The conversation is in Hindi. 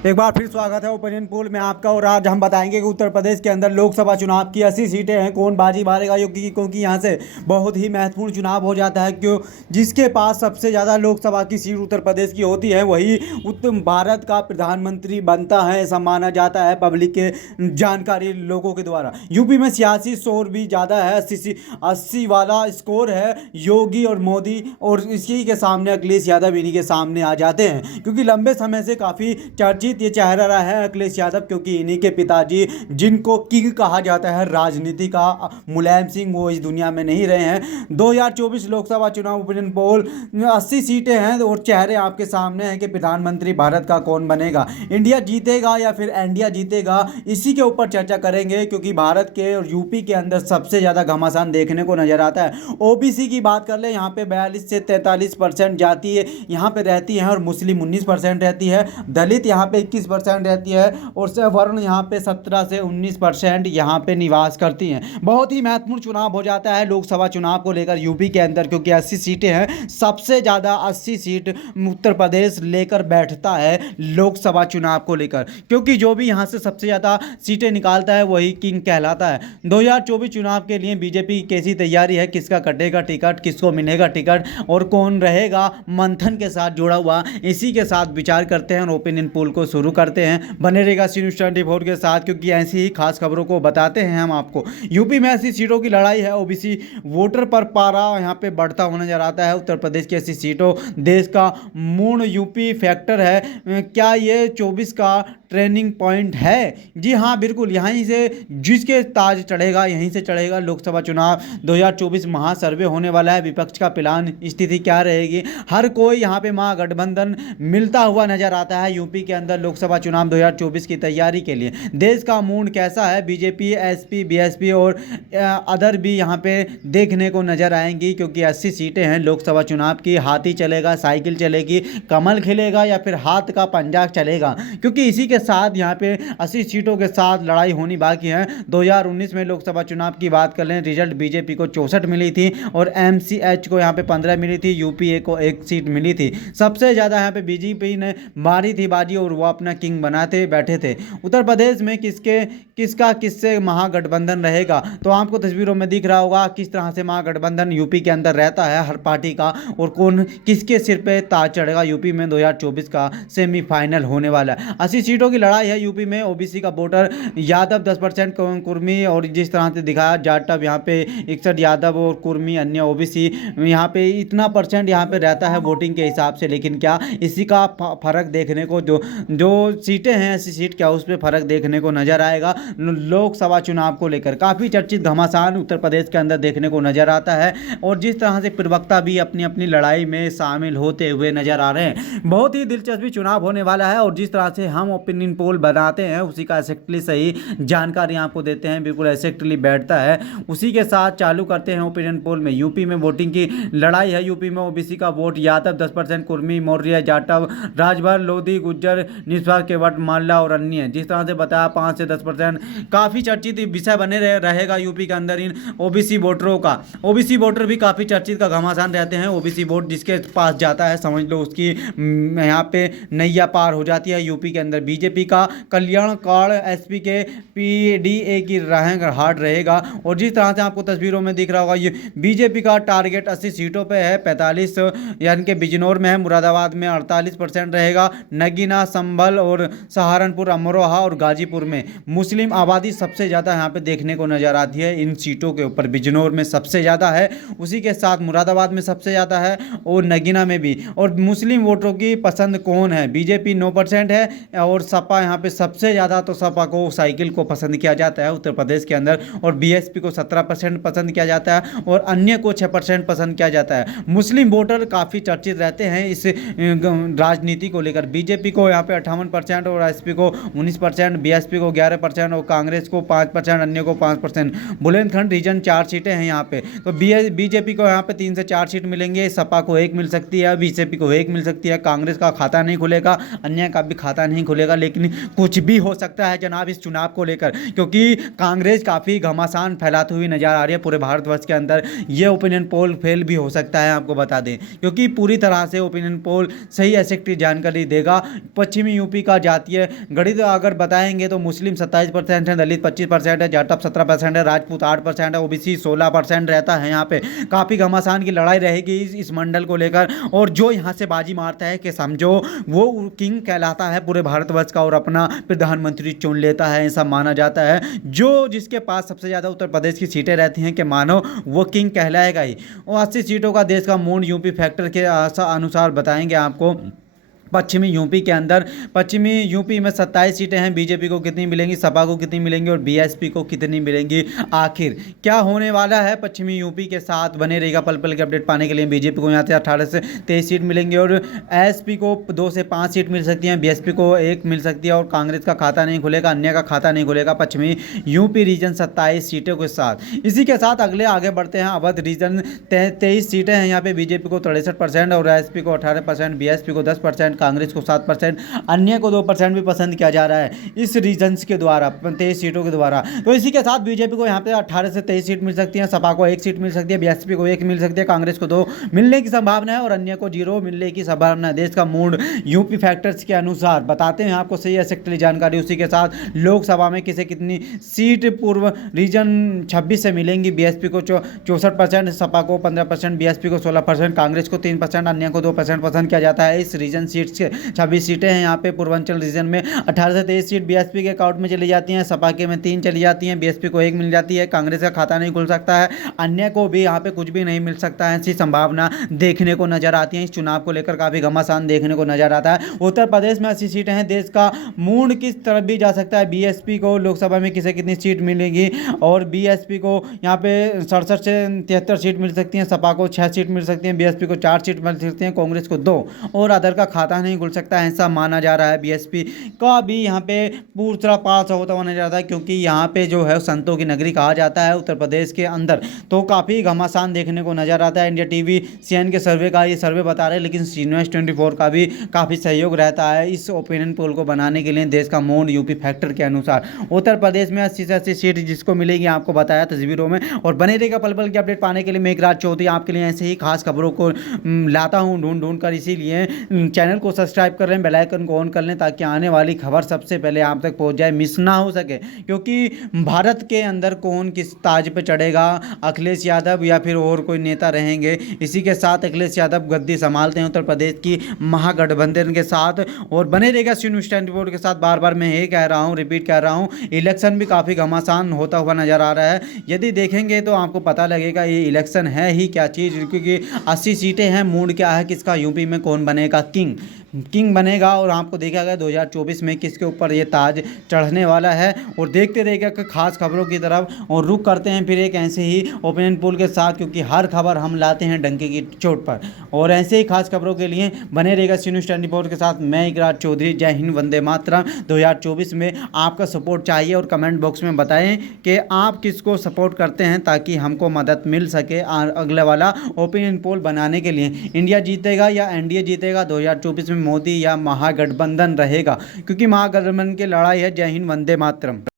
एक बार फिर स्वागत है ओपिनियन पोल में आपका। और आज हम बताएंगे कि उत्तर प्रदेश के अंदर लोकसभा चुनाव की 80 सीटें हैं, कौन बाजी मारेगा। क्योंकि यहाँ से बहुत ही महत्वपूर्ण चुनाव हो जाता है। क्यों? जिसके पास सबसे ज़्यादा लोकसभा की सीट उत्तर प्रदेश की होती है वही उत्तर भारत का प्रधानमंत्री बनता है, ऐसा माना जाता है पब्लिक के जानकारी लोगों के द्वारा। यूपी में सियासी शोर भी ज़्यादा है, 80 वाला स्कोर है योगी और मोदी, और इसी के सामने अखिलेश यादव इन्हीं के सामने आ जाते हैं। क्योंकि लंबे समय से काफ़ी चर्चित ये चेहरा रहा है अखिलेश यादव, क्योंकि इन्हीं के पिताजी जिनको किंग कहा जाता है राजनीति का, मुलायम सिंह, वो इस दुनिया में नहीं रहे हैं। 2024 लोकसभा चुनाव ओपिनियन पोल 80 सीटें हैं और चेहरे आपके सामने हैं कि प्रधानमंत्री भारत का कौन बनेगा। इंडिया जीतेगा या फिर इंडिया जीतेगा, इसी के ऊपर चर्चा करेंगे। क्योंकि भारत के और यूपी के अंदर सबसे ज़्यादा घमासान देखने को नजर आता है। ओबीसी की बात कर ले, यहाँ पे 42 से 43% जाति यहाँ पे रहती है और मुस्लिम 19% रहती है। दलित यहाँ पे 21% रहती है और सवर्ण यहाँ पे 17 से 19% यहाँ पे निवास करती हैं। बहुत ही महत्वपूर्ण चुनाव हो जाता है लोकसभा चुनाव को लेकर यूपी के अंदर, क्योंकि 80 सीटें हैं। सबसे ज़्यादा 80 सीट उत्तर प्रदेश लेकर बैठता है लोकसभा चुनाव को लेकर, क्योंकि जो भी यहाँ से सबसे ज़्यादा सीटें निकालता है वही किंग कहलाता है। 2024 चुनाव के लिए बीजेपी की कैसी तैयारी है, किसका कटेगा टिकट, किसको मिलेगा टिकट और कौन रहेगा मंथन के साथ जुड़ा हुआ, इसी के साथ विचार करते हैं और ओपिनियन पोल को शुरू करते हैं। बने रहेगा सी न्यूज़ 24 के साथ, क्योंकि ऐसी ही खास खबरों को बताते हैं हम आपको। यूपी में ऐसी सीटों की लड़ाई है, ओबीसी वोटर पर पारा यहाँ पे बढ़ता हुआ नजर आता है। उत्तर प्रदेश की ऐसी सीटों, देश का मूर्ण यूपी फैक्टर है। क्या ये 24 का ट्रेनिंग पॉइंट है? जी हाँ, बिल्कुल। यहीं से जिसके ताज चढ़ेगा यहीं से चढ़ेगा। लोकसभा चुनाव 2024 महासर्वे होने वाला है। विपक्ष का प्लान, स्थिति क्या रहेगी? हर कोई यहाँ पे महागठबंधन मिलता हुआ नजर आता है यूपी के अंदर लोकसभा चुनाव 2024 की तैयारी के लिए। देश का मूड कैसा है? बीजेपी, एसपी, बीएसपी और अदर भी यहाँ पे देखने को नजर आएंगी, क्योंकि 80 सीटें हैं लोकसभा चुनाव की। हाथी चलेगा, साइकिल चलेगी, कमल खिलेगा या फिर हाथ का पंजा चलेगा? क्योंकि इसी के साथ यहाँ पे 80 सीटों के साथ लड़ाई होनी बाकी है। 2019 में लोकसभा चुनाव की बात कर लें, रिजल्ट बीजेपी को 64 मिली थी और एमसीएच को यहाँ पे 15 मिली थी, यूपीए को 1 सीट मिली थी। सबसे ज़्यादा यहाँ पे बीजेपी ने मारी थी बाजी और वो अपना किंग बनाते बैठे थे। उत्तर प्रदेश में किससे महागठबंधन रहेगा, तो आपको तस्वीरों में दिख रहा होगा किस तरह से महागठबंधन यूपी के अंदर रहता है हर पार्टी का, और कौन किसके सिर पे ताज चढ़ेगा। यूपी में 2024 का सेमीफाइनल होने वाला है। 80 सीटों की लड़ाई है यूपी में। ओबीसी का वोटर यादव 10%, कुर्मी, और जिस तरह से दिखाया जाटव यहाँ पे 61 यादव और कुर्मी, अन्य ओबीसी यहाँ पे इतना परसेंट यहाँ पे रहता है वोटिंग के हिसाब से। लेकिन क्या इसी का फर्क देखने को, जो सीटें हैं ऐसी सीट, क्या उस पर फर्क देखने को नजर आएगा? लोकसभा चुनाव को लेकर काफ़ी चर्चित घमासान उत्तर प्रदेश के अंदर देखने को नजर आता है, और जिस तरह से प्रवक्ता भी अपनी अपनी लड़ाई में शामिल होते हुए नजर आ रहे हैं। बहुत ही दिलचस्पी चुनाव होने वाला है, और जिस तरह से हम ओपिनियन पोल बनाते हैं उसी का एक्जैक्टली सही जानकारी आपको देते हैं, बिल्कुल एक्जैक्टली बैठता है। उसी के साथ चालू करते हैं ओपिनियन पोल में। यूपी में वोटिंग की लड़ाई है। यूपी में ओबीसी का वोट यादव 10%, कुर्मी, मौर्य, जाटव, राजभर, लोधी, गुज्जर, निस्वार, केवट, माल्ला और अन्य। जिस तरह से बताया 5 से 10%। काफ़ी चर्चित विषय बने रहेगा यूपी के अंदर इन ओबीसी वोटरों का। ओबीसी वोटर भी काफ़ी चर्चित का घमासान रहते हैं। ओबीसी वोट जिसके पास जाता है समझ लो उसकी यहाँ पे नैया पार हो जाती है यूपी के अंदर। बीजेपी का कल्याण कांड, एसपी के पीडीए की रैंक हार्ड रहेगा, और जिस तरह से आपको तस्वीरों में दिख रहा होगा ये बीजेपी का टारगेट 80 सीटों पे है। 45 यानी कि बिजनौर में है, मुरादाबाद में 48% रहेगा, नगीना, संभल और सहारनपुर, अमरोहा और गाजीपुर में मुस्लिम आबादी सबसे ज़्यादा यहाँ पे देखने को नज़र आती है इन सीटों के ऊपर। बिजनौर में सबसे ज़्यादा है, उसी के साथ मुरादाबाद में सबसे ज़्यादा है और नगीना में भी। और मुस्लिम वोटरों की पसंद कौन है? बीजेपी 9% है, और सपा यहाँ पे सबसे ज़्यादा, तो सपा को, साइकिल को पसंद किया जाता है उत्तर प्रदेश के अंदर, और बीएसपी को 17% पसंद किया जाता है और अन्य को 6% पसंद किया जाता है। मुस्लिम वोटर काफ़ी चर्चित रहते हैं इस राजनीति को लेकर। बीजेपी को यहाँ पे 58% और एसपी को 19%, बीएसपी को 11% और कांग्रेस को 5%, अन्य को 5%। बुंदेलखंड रीजन 4 सीटें हैं यहाँ पे, तो बीजेपी को यहाँ पे 3 से 4 सीट मिलेंगे, सपा को 1 मिल सकती है, बीजेपी को 1 मिल सकती है, कांग्रेस का खाता नहीं खुलेगा, अन्य का भी खाता नहीं खुलेगा, लेकिन कुछ भी हो सकता है जनाब इस चुनाव को लेकर, क्योंकि कांग्रेस काफ़ी घमासान फैलाती हुई नजर आ रही है पूरे भारतवर्ष के अंदर। ये ओपिनियन पोल फेल भी हो सकता है, आपको बता दें, क्योंकि पूरी तरह से ओपिनियन पोल सही एग्जैक्ट जानकारी देगा। पश्चिमी यूपी का जातीय गणित अगर बताएंगे तो मुस्लिम 27% है, दलित 25% है, जाटव 17% है, राजपूत 8% है, ओबीसी 16% रहता है। यहाँ पे काफ़ी घमासान की लड़ाई रहेगी इस मंडल को लेकर, और जो यहाँ से बाजी मारता है कि समझो वो किंग कहलाता है पूरे भारतवर्ष का और अपना प्रधानमंत्री चुन लेता है, ऐसा माना जाता है। जो जिसके पास सबसे ज़्यादा उत्तर प्रदेश की सीटें रहती हैं कि मानो वो किंग कहलाएगा ही। और 80 सीटों का देश का मूड यूपी फैक्टर के अनुसार बताएंगे आपको। पश्चिमी यूपी के अंदर, पश्चिमी यूपी में 27 सीटें हैं, बीजेपी को कितनी मिलेंगी, सपा को कितनी मिलेंगी और बीएसपी को कितनी मिलेंगी। आखिर क्या होने वाला है पश्चिमी यूपी के साथ, बने रहेगा पल पल के अपडेट पाने के लिए। बीजेपी को यहाँ से 18 से 23 सीट मिलेंगी और एसपी को 2 से 5 सीट मिल सकती हैं, बीएसपी को 1 मिल सकती है और कांग्रेस का खाता नहीं खुलेगा, अन्य का खाता नहीं खुलेगा। पश्चिमी यूपी रीजन 27 सीटों के साथ। इसी के साथ अगले आगे बढ़ते हैं। अवध रीजन 23 सीटें हैं, यहाँ पे बीजेपी को 63% और एसपी को 18%, बीएसपी को 10%, कांग्रेस को 7%, अन्य को 2% भी पसंद किया जा रहा है इस रीजन्स के द्वारा, 23 सीटों के द्वारा। तो इसी के साथ बीजेपी को यहाँ पे 18 से 23 सीट मिल सकती है, सपा को 1 सीट मिल सकती है, बीएसपी को 1 मिल सकती है, कांग्रेस को 2 मिलने की संभावना है और अन्य को 0 मिलने की संभावना है। देश का मूड यूपी फैक्टर्स के अनुसार बताते हैं आपको सही एग्जैक्टली जानकारी। उसी के साथ लोकसभा में किसे कितनी सीट पूर्व रीजन 26 से मिलेंगी। बीएसपी को 64%, सपा को 15%, बीएसपी को 16%, कांग्रेस को 3%, अन्य को 2% पसंद किया जाता है। इस रीजन सीट्स के 26 सीटें हैं यहाँ पे पूर्वांचल रीजन में। 18 से 23 सीट बीएसपी के अकाउंट में चली जाती हैं, सपा के में 3 चली जाती हैं, बीएसपी को 1 मिल जाती है, कांग्रेस का खाता नहीं खुल सकता है, अन्य को भी यहाँ पे कुछ भी नहीं मिल सकता है। ऐसी संभावना देखने को नजर आती है। इस चुनाव को लेकर काफी घमासान देखने को नजर आता है। उत्तर प्रदेश में 80 सीटें हैं। देश का मूड किस तरफ भी जा सकता है। बीएसपी को लोकसभा में किसे कितनी सीट मिलेगी और बीएसपी को यहाँ पे 67 से 73 सीट मिल सकती हैं, सपा को 6 सीट मिल सकती हैं, बीएसपी को 4 सीट मिल सकती हैं, कांग्रेस को 2 और अदर का खाता नहीं खुल सकता है, ऐसा माना जा रहा है। बीएसपी का भी यहाँ पे पूरा पास होता हुआ नजर आता है, क्योंकि यहाँ पे जो है संतों की नगरी कहा जाता है उत्तर प्रदेश के अंदर, तो काफ़ी घमासान देखने को नजर आता है। इंडिया टीवी सीएन के सर्वे का ये सर्वे बता रहे हैं, लेकिन सीन्यूज 24 का भी काफ़ी सहयोग रहता है इस ओपिनियन पोल को बनाने के लिए। देश का मूड यूपी फैक्टर के अनुसार उत्तर प्रदेश में 80 से 80 सीट जिसको मिलेगी आपको बताया तस्वीरों में। और बने रहेगा पल पल की अपडेट पाने के लिए। मेघराज चौधरी आपके लिए ऐसे ही खास खबरों को लाता हूँ ढूंढ ढूंढ कर, इसीलिए चैनल को सब्सक्राइब कर लें, बेल आइकन को ऑन कर लें ताकि आने वाली खबर सबसे पहले आप तक पहुंच जाए, मिस ना हो सके। क्योंकि भारत के अंदर कौन किस ताज पे चढ़ेगा, अखिलेश यादव या फिर और कोई नेता रहेंगे। इसी के साथ अखिलेश यादव गद्दी संभालते हैं उत्तर प्रदेश की महागठबंधन के साथ। और बने रहेगा न्यूज़ 24 के साथ। बार बार मैं ये कह रहा हूँ, रिपीट कर रहा हूँ, इलेक्शन भी काफ़ी घमासान होता हुआ नजर आ रहा है। यदि देखेंगे तो आपको पता लगेगा ये इलेक्शन है ही क्या चीज़, क्योंकि 80 सीटें हैं। मूड क्या है किसका, यूपी में कौन बनेगा किंग बनेगा। और आपको देखा गया 2024 में किसके ऊपर ये ताज चढ़ने वाला है। और देखते रहिएगा खास खबरों की तरफ और रुक करते हैं फिर एक ऐसे ही ओपिनियन पोल के साथ, क्योंकि हर खबर हम लाते हैं डंके की चोट पर। और ऐसे ही खास खबरों के लिए बने रहेगा न्यूज़ 24 के साथ। मैं मेघराज चौधरी, जय हिंद, वंदे मातरम। 2024 में आपका सपोर्ट चाहिए और कमेंट बॉक्स में बताएं कि आप किसको सपोर्ट करते हैं ताकि हमको मदद मिल सके अगले वाला ओपिनियन पोल बनाने के लिए। इंडिया जीतेगा या एनडीए जीतेगा 2024 में, मोदी या महागठबंधन रहेगा, क्योंकि महागठबंधन की लड़ाई है। जय हिंद, वंदे मातरम।